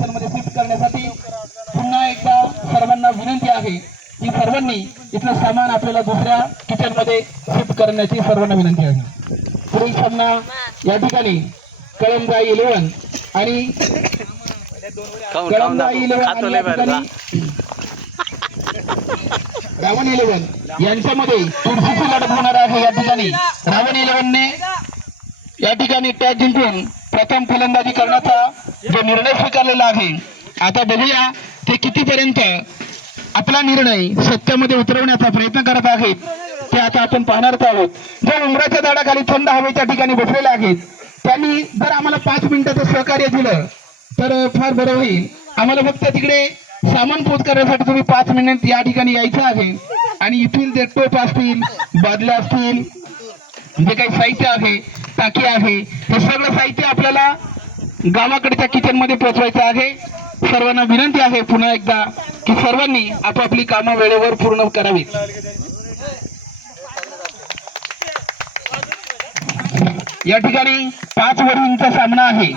मध्ये शिफ्ट करण्यासाठी पुन्हा एकदा सर्वांना विनंती आहे की सर्वांनी इथलं सामान आपल्याला दुसऱ्या किचन मध्ये शिफ्ट करण्याची सर्वांना विनंती आहे। पुढील सामना या ठिकाणी कळमगा 11 आणि कळमगा 11 आणि या ठिकाणी रावण 11 यांच्यामध्ये चुरशीची लढत होणार आहे। या ठिकाणी रावण 11 ने या ठिकाणी टॅच जिंकून प्रथम फलंदाजी करण्याचा जो निर्णय स्वीकारलेला आहे, आता बघूया ते कितीपर्यंत आपला निर्णय सत्यामध्ये उतरवण्याचा प्रयत्न करत आहेत ते आता आपण पाहणार आहोत। जो उमराच्या झाडाखाली थंड हवेच्या ठिकाणी बसलेले आहेत त्यांनी जर आम्हाला 5 मिनिटाचं सहकार्य दिलं तर फार बरं होईल। आम्हाला फक्त तिकडे सामान पोच करण्यासाठी तुम्ही 5 मिनिट या ठिकाणी यायचं आहे आणि इथून जे टोप असतील, बादल्या असतील, जे काही साहित्य आहे, टाकी आहे, हे सगळं साहित्य आपल्याला गावाकडच्या किचन मध्ये पोहोचवायचं आहे। सर्वांना विनंती आहे पुन्हा एकदा की सर्वांनी आपापली कामं वेळेवर पूर्ण करावीत। या ठिकाणी 5 वरूंचा सामना आहे।